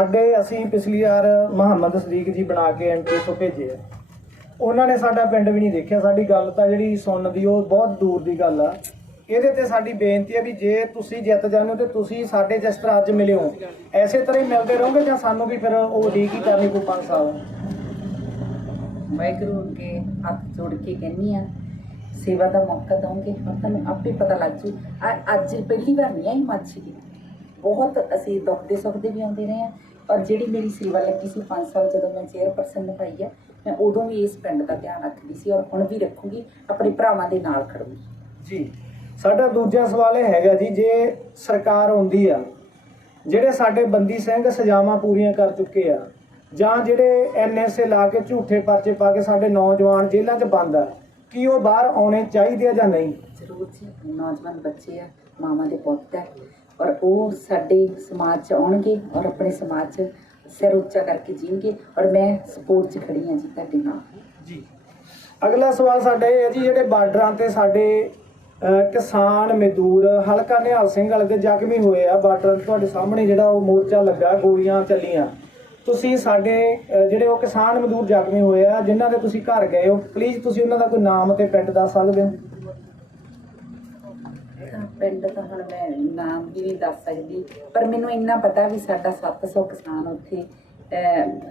ਸਾਡੇ ਅਸੀਂ ਪਿਛਲੀ ਵਾਰ ਮੁਹੰਮਦ ਸਦੀਕ ਜੀ ਬਣਾ ਕੇ ਐਂਟਰੀ ਤੋਂ ਭੇਜੇ ਆ। ਉਹਨਾਂ ਨੇ ਸਾਡਾ ਪਿੰਡ ਵੀ ਨਹੀਂ ਦੇਖਿਆ। ਸਾਡੀ ਗੱਲ ਤਾਂ ਜਿਹੜੀ ਸੁਣਨ ਦੀ ਉਹ ਬਹੁਤ ਦੂਰ ਦੀ ਗੱਲ ਆ। ਇਹਦੇ ਤੇ ਸਾਡੀ ਬੇਨਤੀ ਹੈ ਵੀ ਜੇ ਤੁਸੀਂ ਜਿੱਤ ਜਾਂਦੇ ਹੋ ਤੇ ਤੁਸੀਂ ਸਾਡੇ ਜਿਸ ਤਰ੍ਹਾਂ ਅੱਜ ਮਿਲੇ ਹੋ, ਐਸੇ ਤਰ੍ਹਾਂ ਹੀ ਮਿਲਦੇ ਰਹੋਗੇ ਜਾਂ ਸਾਨੂੰ ਵੀ ਫਿਰ ਉਹ ਉਡੀਕ ਹੀ ਕਰਨੀ ਪਊ ਪੰਜ ਸਾਲ? ਵਾਹਿਗੁਰੂ ਅੱਗੇ ਹੱਥ ਜੋੜ ਕੇ ਕਹਿੰਨੀ ਆ, ਸੇਵਾ ਦਾ ਮੌਕਾ ਦਵਾਂਗੇ, ਹੁਣ ਤੁਹਾਨੂੰ ਆਪੇ ਪਤਾ ਲੱਗ ਜੂ। ਅੱਜ ਪਹਿਲੀ ਵਾਰ ਨਹੀਂ ਆਈ ਮਾਛੀ ਦੀ। ਬਹੁਤ ਅਸੀਂ ਦੁੱਖ ਦੇ ਸੁੱਖ ਦੇ ਵੀ ਆਉਂਦੇ ਰਹੇ ਆ। ਔਰ ਜਿਹੜੀ ਮੇਰੀ ਸੇਵਾ ਲੱਗੀ ਸੀ 5 ਸਾਲ ਜਦੋਂ ਮੈਂ ਚੇਅਰਪਰਸਨ ਨਿਭਾਈ ਆ ਮੈਂ ਉਦੋਂ ਵੀ ਇਸ ਪਿੰਡ ਦਾ ਧਿਆਨ ਰੱਖਦੀ ਸੀ ਔਰ ਹੁਣ ਵੀ ਰੱਖੂਗੀ ਆਪਣੇ ਭਰਾਵਾਂ ਦੇ ਨਾਲ ਖੜੂਗੀ। ਜੀ ਸਾਡਾ ਦੂਜਾ ਸਵਾਲ ਇਹ ਹੈਗਾ ਜੀ ਜੇ ਸਰਕਾਰ ਆਉਂਦੀ ਆ ਜਿਹੜੇ ਸਾਡੇ ਬੰਦੀ ਸਿੰਘ ਸਜ਼ਾਵਾਂ ਪੂਰੀਆਂ ਕਰ ਚੁੱਕੇ ਆ ਜਾਂ ਜਿਹੜੇ ਐਨਐਸਏ ਲਾ ਕੇ ਝੂਠੇ ਪਰਚੇ ਪਾ ਕੇ ਸਾਡੇ ਨੌਜਵਾਨ ਜੇਲ੍ਹਾਂ 'ਚ ਬੰਦ ਆ ਕੀ ਉਹ ਬਾਹਰ ਆਉਣੇ ਚਾਹੀਦੇ ਆ ਜਾਂ ਨਹੀਂ? ਜ਼ਰੂਰ ਜੀ ਨੌਜਵਾਨ ਬੱਚੇ ਆ ਮਾਵਾਂ ਦੇ ਪੁੱਤ ਆ। ਔਰ ਉਹ ਸਾਡੇ ਸਮਾਜ 'ਚ ਆਉਣਗੇ ਔਰ ਆਪਣੇ ਸਮਾਜ 'ਚ ਸਿਰ ਉੱਚਾ ਕਰਕੇ ਜੀਣਗੇ। ਔਰ ਮੈਂ ਸਪੋਰਟ 'ਚ ਖੜੀ ਹਾਂ ਜੀ ਤੁਹਾਡੇ ਨਾਲ। ਜੀ। ਅਗਲਾ ਸਵਾਲ ਸਾਡਾ ਇਹ ਹੈ ਜੀ, ਜਿਹੜੇ ਬਾਰਡਰਾਂ ਤੇ ਸਾਡੇ ਕਿਸਾਨ, ਮਜ਼ਦੂਰ, ਹਲਕਾ ਨਿਹਾਲ ਸਿੰਘ ਵਾਲੇ ਦੇ ਜ਼ਖਮੀ ਹੋਏ ਆ, ਬਾਰਡਰ ਤੁਹਾਡੇ ਸਾਹਮਣੇ ਜਿਹੜਾ ਉਹ ਮੋਰਚਾ ਲੱਗਾ, ਗੋਲੀਆਂ ਚੱਲੀਆਂ। ਤੁਸੀਂ ਸਾਡੇ ਜਿਹੜੇ ਉਹ ਕਿਸਾਨ, ਮਜ਼ਦੂਰ ਜ਼ਖਮੀ ਹੋਏ ਆ, ਜਿਨ੍ਹਾਂ ਦੇ ਤੁਸੀਂ ਘਰ ਗਏ ਹੋ ਪਲੀਜ਼ ਤੁਸੀਂ ਉਹਨਾਂ ਦਾ ਕੋਈ ਨਾਮ ਤੇ ਪਿੰਡ ਦੱਸ ਸਕਦੇ ਹੋ? ਪਿੰਡ ਤਾਂ ਹੁਣ ਮੈਂ ਨਾਮ ਵੀ ਨਹੀਂ ਦੱਸ ਸਕਦੀ, ਪਰ ਮੈਨੂੰ ਇੰਨਾ ਪਤਾ ਵੀ ਸਾਡਾ 700 ਕਿਸਾਨ ਉੱਥੇ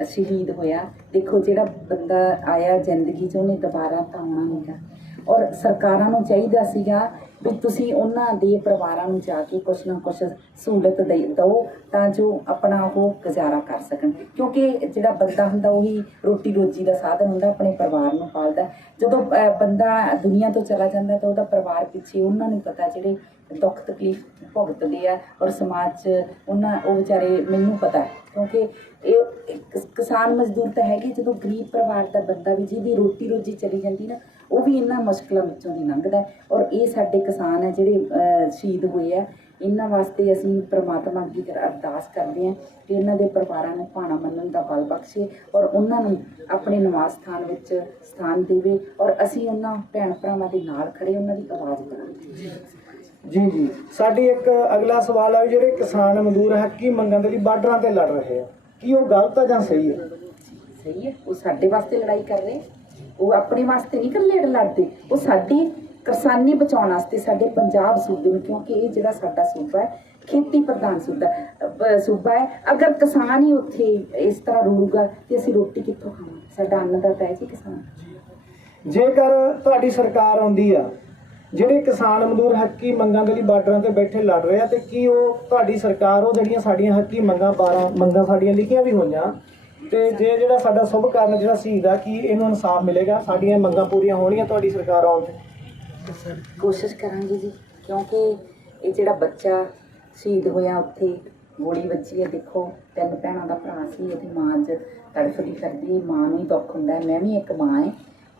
ਸ਼ਹੀਦ ਹੋਇਆ। ਦੇਖੋ, ਜਿਹੜਾ ਬੰਦਾ ਆਇਆ ਜ਼ਿੰਦਗੀ 'ਚ, ਉਹਨੇ ਦੁਬਾਰਾ ਤਾਂ ਆਉਣਾ ਨਹੀਂਗਾ ਔਰ ਸਰਕਾਰਾਂ ਨੂੰ ਚਾਹੀਦਾ ਸੀਗਾ ਵੀ ਤੁਸੀਂ ਉਹਨਾਂ ਦੇ ਪਰਿਵਾਰਾਂ ਨੂੰ ਜਾ ਕੇ ਕੁਛ ਨਾ ਕੁਛ ਸਹੂਲਤ ਦੇ, ਦਿਓ, ਤਾਂ ਜੋ ਆਪਣਾ ਉਹ ਗੁਜ਼ਾਰਾ ਕਰ ਸਕਣ। ਕਿਉਂਕਿ ਜਿਹੜਾ ਬੰਦਾ ਹੁੰਦਾ, ਉਹੀ ਰੋਟੀ ਰੋਜੀ ਦਾ ਸਾਧਨ ਹੁੰਦਾ, ਆਪਣੇ ਪਰਿਵਾਰ ਨੂੰ ਪਾਲਦਾ। ਜਦੋਂ ਬੰਦਾ ਦੁਨੀਆ ਤੋਂ ਚਲਾ ਜਾਂਦਾ, ਤਾਂ ਉਹਦਾ ਪਰਿਵਾਰ ਪਿੱਛੇ ਉਹਨਾਂ ਨੂੰ ਪਤਾ ਜਿਹੜੇ ਦੁੱਖ ਤਕਲੀਫ ਭੁਗਤਦੇ ਆ ਔਰ ਸਮਾਜ 'ਚ ਉਹਨਾਂ, ਉਹ ਵਿਚਾਰੇ ਮੈਨੂੰ ਪਤਾ ਹੈ, ਕਿਉਂਕਿ ਇਹ ਕਿਸਾਨ ਮਜ਼ਦੂਰ ਤਾਂ ਹੈਗੇ, ਜਦੋਂ ਗਰੀਬ ਪਰਿਵਾਰ ਦਾ ਬੰਦਾ ਵੀ ਜਿਹਦੀ ਰੋਟੀ ਰੋਜੀ ਚਲੀ ਜਾਂਦੀ ਨਾ, ਉਹ ਵੀ ਇਹਨਾਂ ਮੁਸ਼ਕਲਾਂ ਵਿੱਚੋਂ ਦੀ ਲੰਘਦਾ ਔਰ ਇਹ ਸਾਡੇ ਕਿਸਾਨ ਹੈ ਜਿਹੜੇ ਸ਼ਹੀਦ ਹੋਏ ਆ ਇਹਨਾਂ ਵਾਸਤੇ ਅਸੀਂ ਪ੍ਰਮਾਤਮਾ ਅੱਗੇ ਕਰ- ਅਰਦਾਸ ਕਰਦੇ ਹਾਂ ਕਿ ਇਹਨਾਂ ਦੇ ਪਰਿਵਾਰਾਂ ਨੂੰ ਭਾਣਾ ਮੰਨਣ ਦਾ ਬਲ ਬਖਸ਼ੇ ਔਰ ਉਹਨਾਂ ਨੂੰ ਆਪਣੇ ਨਿਵਾਸ ਸਥਾਨ ਵਿੱਚ ਸਥਾਨ ਦੇਵੇ ਔਰ ਅਸੀਂ ਉਹਨਾਂ ਭੈਣ ਭਰਾਵਾਂ ਦੇ ਨਾਲ ਖੜੇ ਉਹਨਾਂ ਦੀ ਆਵਾਜ਼ ਬਣਾਵਾਂਗੇ ਜੀ ਜੀ। ਸਾਡੀ ਇੱਕ ਅਗਲਾ ਸਵਾਲ ਹੈ ਜਿਹੜੇ ਕਿਸਾਨ ਮਜ਼ਦੂਰ ਹੱਕੀ ਮੰਗਣ ਦੇ ਲਈ ਬਾਰਡਰਾਂ ਤੇ ਲੜ ਰਹੇ ਆ ਕੀ ਉਹ ਗਲਤ ਆ ਜਾਂ ਸਹੀ ਹੈ ਸਹੀ ਹੈ ਉਹ ਸਾਡੇ ਵਾਸਤੇ ਲੜਾਈ ਕਰ ਰਹੇ ਉਹ ਆਪਣੇ ਵਾਸਤੇ ਨਹੀਂ ਇਕੱਲੇ ਲੜਦੇ। ਉਹ ਸਾਡੀ ਕਿਸਾਨੀ ਬਚਾਉਣ ਵਾਸਤੇ ਸਾਡੇ ਪੰਜਾਬ ਸੂਬੇ ਨੂੰ ਕਿਉਂਕਿ ਇਹ ਜਿਹੜਾ ਸਾਡਾ ਸੂਬਾ ਹੈ ਖੇਤੀ ਪ੍ਰਧਾਨ ਸੂਬਾ ਸੂਬਾ ਹੈ। ਅਗਰ ਕਿਸਾਨ ਹੀ ਉੱਥੇ ਇਸ ਤਰ੍ਹਾਂ ਰੂਗਾ ਤੇ ਅਸੀਂ ਰੋਟੀ ਕਿੱਥੋਂ ਖਾਵਾਂਗੇ? ਸਾਡਾ ਅੰਨਦਾਤਾ ਹੈ ਜੀ ਕਿਸਾਨ। ਜੇਕਰ ਤੁਹਾਡੀ ਸਰਕਾਰ ਆਉਂਦੀ ਆ ਜਿਹੜੇ ਕਿਸਾਨ ਮਜ਼ਦੂਰ ਹੱਕੀ ਮੰਗਾਂ ਦੇ ਲਈ ਬਾਰਡਰਾਂ ਤੇ ਬੈਠੇ ਲੜ ਰਹੇ ਆ ਤੇ ਕੀ ਉਹ ਤੁਹਾਡੀ ਸਰਕਾਰ, ਉਹ ਜਿਹੜੀਆਂ ਸਾਡੀਆਂ ਹੱਕੀ ਮੰਗਾਂ 12 ਮੰਗਾਂ ਸਾਡੀਆਂ ਲਿਖੀਆਂ ਵੀ ਹੋਈਆਂ ਤੇ ਜੇ ਜਿਹੜਾ ਸਾਡਾ ਸੁਭ ਕਾਰਨ ਜਿਹੜਾ ਸ਼ਹੀਦ ਆ, ਕੀ ਇਹਨੂੰ ਇਨਸਾਫ ਮਿਲੇਗਾ? ਸਾਡੀਆਂ ਮੰਗਾਂ ਪੂਰੀਆਂ ਹੋਣਗੀਆਂ ਤੁਹਾਡੀ ਸਰਕਾਰ ਆਉਣ ਤੇ? ਕੋਸ਼ਿਸ਼ ਕਰਾਂਗੇ ਜੀ, ਕਿਉਂਕਿ ਇਹ ਜਿਹੜਾ ਬੱਚਾ ਸ਼ਹੀਦ ਹੋਇਆ ਉੱਥੇ, ਗੋਲੀ ਵੱਜੀ ਹੈ, ਦੇਖੋ, ਤਿੰਨ ਭੈਣਾਂ ਦਾ ਭਰਾ ਸੀ, ਉਹਦੀ ਮਾਂ ਅੱਜ ਤੜਫਦੀ ਫਿਰਦੀ, ਮਾਂ ਨੂੰ ਹੀ ਦੁੱਖ ਹੁੰਦਾ ਮੈਂ ਵੀ ਇੱਕ ਮਾਂ ਹੈ।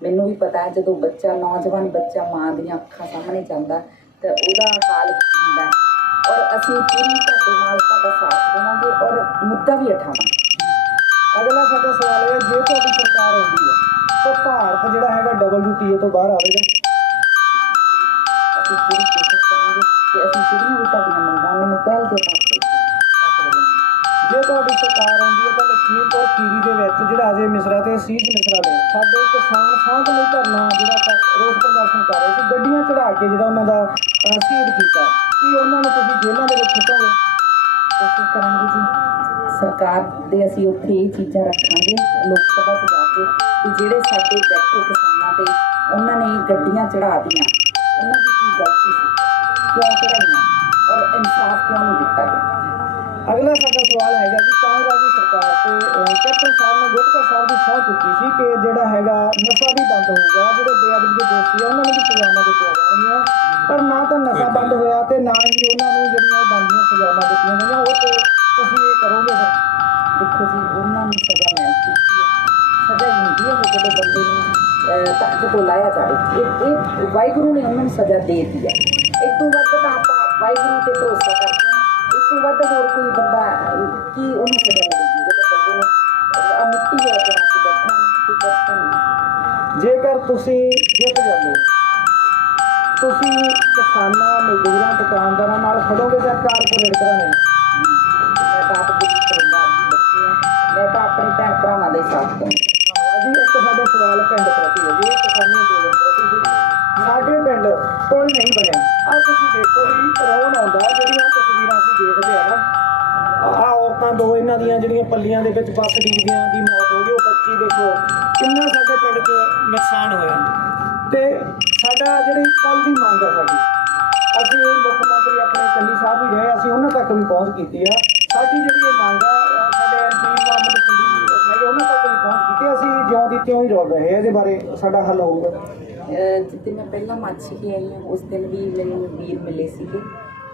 ਮੈਨੂੰ ਵੀ ਪਤਾ ਹੈ ਜਦੋਂ ਬੱਚਾ, ਨੌਜਵਾਨ ਬੱਚਾ ਮਾਂ ਦੀਆਂ ਅੱਖਾਂ ਸਾਹਮਣੇ ਜਾਂਦਾ ਤਾਂ ਉਹਦਾ ਹਾਲ ਕੀ ਹੁੰਦਾ ਹੈ। ਔਰ ਅਸੀਂ ਪੂਰੀ ਤੁਹਾਡੇ ਨਾਲ ਸਾਡਾ ਸਾਥ ਦੇਵਾਂਗੇ ਔਰ ਮੁੱਦਾ ਵੀ ਉਠਾਵਾਂਗੇ ਅਗਲਾ ਸਾਡਾ ਸਵਾਲ ਇਹ ਹੈ, ਜੇ ਤੁਹਾਡੀ ਸਰਕਾਰ ਆਉਂਦੀ ਹੈ, ਤਾਂ ਭਾਰਤ ਜਿਹੜਾ ਹੈਗਾ WTO ਤੋਂ ਬਾਹਰ ਆਵੇਗਾ ਆਉਂਦੀ ਹੈ ਦੇ ਵਿੱਚ ਜਿਹੜਾ ਅਜੇ ਮਿਸਰਾ ਤੇ ਸੀਜ ਮਿਸਰਾ ਨੇ ਸਾਡੇ ਕਿਸਾਨ ਸਾਂਝ ਲਈ ਧਰਨਾ ਜਿਹੜਾ ਕਰ- ਰੋਸ ਪ੍ਰਦਰਸ਼ਨ ਕਰ ਰਹੇ ਸੀ, ਗੱਡੀਆਂ ਚੜਾ ਕੇ ਜਿਹੜਾ ਉਹਨਾਂ ਦਾ ਸ਼ਹੀਦ ਕੀਤਾ। ਕੀ ਉਹਨਾਂ ਨੂੰ ਤੁਸੀਂ ਜੇਲ੍ਹਾਂ ਦੇ ਵਿੱਚ ਸੁੱਟੋਗੇ? ਕੋਸ਼ਿਸ਼ ਕਰਾਂਗੇ ਜੀ। ਸਰਕਾਰ ਦੇ ਅਸੀਂ ਉੱਥੇ ਇਹ ਚੀਜ਼ਾਂ ਰੱਖਾਂਗੇ, ਲੋਕ ਸਭਾ 'ਚ ਜਾ ਕੇ ਕਿ ਜਿਹੜੇ ਸਾਡੇ ਬੈਠੇ ਕਿਸਾਨਾਂ ਤੇ ਉਹਨਾਂ ਨੇ ਗੱਡੀਆਂ ਚੜਾ ਦੀਆਂ ਉਹਨਾਂ ਦੀ ਕੀ ਗਲਤੀ ਸੀ? ਕਿਉਂ ਚੜਾਈਆਂ ਔਰ ਇਨਸਾਫ ਕਿਉਂ ਨਹੀਂ ਦਿੱਤਾ ਗਿਆ? ਅਗਲਾ ਸਾਡਾ ਸਵਾਲ ਹੈਗਾ ਜੀ ਕਾਂਗਰਸ ਦੀ ਸਰਕਾਰ ਤੇ ਕੈਪਟਨ ਸਾਹਿਬ ਨੇ ਗੁਟਕਾ ਸਾਹਿਬ ਦੀ ਸਹੁੰ ਚੁੱਕੀ ਸੀ ਕਿ ਜਿਹੜਾ ਹੈਗਾ ਨਸ਼ਾ ਵੀ ਬੰਦ ਹੋਊਗਾ ਜਿਹੜੇ ਬੇਅਦਬੀ ਦੇ ਦੋਸ਼ੀ ਆ ਉਹਨਾਂ ਨੂੰ ਵੀ ਸਜ਼ਾਵਾਂ ਦਿੱਤੀਆਂ ਜਾਣਗੀਆਂ। ਪਰ ਨਾ ਤਾਂ ਨਸ਼ਾ ਬੰਦ ਹੋਇਆ ਤੇ ਨਾ ਹੀ ਉਹਨਾਂ ਨੂੰ ਜਿਹੜੀਆਂ ਬੰਦੀਆਂ ਸਜ਼ਾਵਾਂ ਦਿੱਤੀਆਂ ਗਈਆਂ ਉਹ ਤੇ ਤੁਸੀਂ ਇਹ ਕਰੋਗੇ ਫਿਰ? ਦੇਖੋ ਜੀ ਉਹਨਾਂ ਨੂੰ ਸਜ਼ਾ ਮਿਲ ਚੁੱਕੀ ਹੈ। ਸਜ਼ਾ ਹੀ ਹੁੰਦੀ ਹੈ ਜਦੋਂ ਬੰਦੇ ਨੂੰ ਤਖਤ ਤੋਂ ਲਾਇਆ ਜਾਵੇ। ਇਹ ਇਹ ਵਾਹਿਗੁਰੂ ਨੇ ਉਹਨਾਂ ਨੂੰ ਸਜ਼ਾ ਦੇ ਦਿੱਤੀ ਹੈ। ਇਸ ਤੋਂ ਵੱਧ ਤਾਂ ਆਪਾਂ ਵਾਹਿਗੁਰੂ ਤੇ ਭਰੋਸਾ ਕਰਦੇ ਤੋਂ ਵੱਧ ਹੋਰ ਕੋਈ ਬੰਦਾ ਕੀ ਉਹਨੂੰ ਸਜ਼ਾ ਮਿਲੇਗੀ? ਜਿਹੜੇ ਬੰਦੇ ਨੂੰ ਆ ਕੇ ਬੈਠਾ ਜੇਕਰ ਤੁਸੀਂ ਜਿੱਤ ਜਾਂਦੇ ਤੁਸੀਂ ਕਿਸਾਨਾਂ ਮਜ਼ਦੂਰਾਂ ਦੁਕਾਨਦਾਰਾਂ ਨਾਲ ਖੜੋਗੇ ਜਾਂ ਕਾਰਪੋਰੇਟ ਕਰਾਂਗੇ? ਮੈਂ ਤਾਂ ਆਪ ਕੋਈ ਪਰਿਵਾਰ ਦੀ ਬੱਚੀ ਹਾਂ। ਮੈਂ ਤਾਂ ਆਪਣੇ ਭੈਣ ਭਰਾਵਾਂ ਦੇ ਸਾਥ ਹਾਂ। ਜੀ ਇੱਕ ਸਾਡੇ ਸਵਾਲ ਪਿੰਡ ਪ੍ਰਤੀ ਹੈ ਜੀ। ਸਾਡੇ ਪਿੰਡ ਕੋਈ ਨਹੀਂ ਬਣਿਆ। ਆ ਤੁਸੀਂ ਦੇਖੋ ਵੀ ਰੋਣ ਆਉਂਦਾ, ਜਿਹੜੀਆਂ ਤਸਵੀਰਾਂ ਅਸੀਂ ਦੇਖਦੇ ਆ ਨਾ। ਆ ਔਰਤਾਂ ਦੋ ਇਹਨਾਂ ਦੀਆਂ, ਜਿਹੜੀਆਂ ਪੱਲੀਆਂ ਦੇ ਵਿੱਚ ਬੱਸ ਡਿੱਗਦਿਆਂ ਦੀ ਮੌਤ ਹੋ ਗਈ, ਉਹ ਬੱਚੀ ਦੇਖੋ, ਕਿੰਨਾ ਸਾਡੇ ਪਿੰਡ 'ਚ ਨੁਕਸਾਨ ਹੋਇਆ। ਤੇ ਸਾਡਾ ਜਿਹੜੀ ਕੱਲ ਦੀ ਮੰਗ ਆ ਸਾਡੀ, ਅਸੀਂ ਮੁੱਖ ਮੰਤਰੀ ਆਪਣੇ ਚੰਨੀ ਸਾਹਿਬ ਵੀ ਗਏ, ਅਸੀਂ ਉਹਨਾਂ ਤੱਕ ਵੀ ਪਹੁੰਚ ਕੀਤੀ ਆ। ਸਾਡੀ ਜਿਹੜੀ ਇਹ ਮੰਗ ਆ ਕਿਉਂ ਹੀ ਰੋਲ ਰਹੇ ਇਹਦੇ ਬਾਰੇ ਸਾਡਾ ਹੱਲ ਹੋਊਗਾ। ਅਹ ਮੈਂ ਪਹਿਲਾਂ ਮਾਛੀ ਕੇ ਆਈ ਹਾਂ, ਉਸ ਦਿਨ ਵੀ ਮੈਨੂੰ ਵੀਰ ਮਿਲੇ ਸੀਗੇ।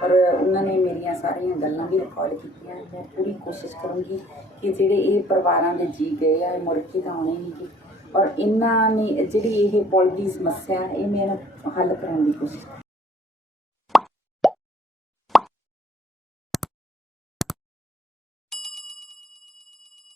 ਪਰ ਉਹਨਾਂ ਨੇ ਮੇਰੀਆਂ ਸਾਰੀਆਂ ਗੱਲਾਂ ਵੀ ਰਿਕਾਰਡ ਕੀਤੀਆਂ। ਮੈਂ ਪੂਰੀ ਕੋਸ਼ਿਸ਼ ਕਰੂੰਗੀ ਕਿ ਜਿਹੜੇ ਇਹ ਪਰਿਵਾਰਾਂ ਦੇ ਜੀ ਗਏ ਆ, ਇਹ ਮੁੜ ਕੇ ਤਾਂ ਆਉਣੇ ਨਹੀਂਗੇ ਔਰ ਇਹਨਾਂ ਨੇ ਜਿਹੜੀ ਇਹ ਪੁਲ ਸਮੱਸਿਆ, ਇਹ ਮੈਂ ਹੱਲ ਕਰਨ ਦੀ ਕੋਸ਼ਿਸ਼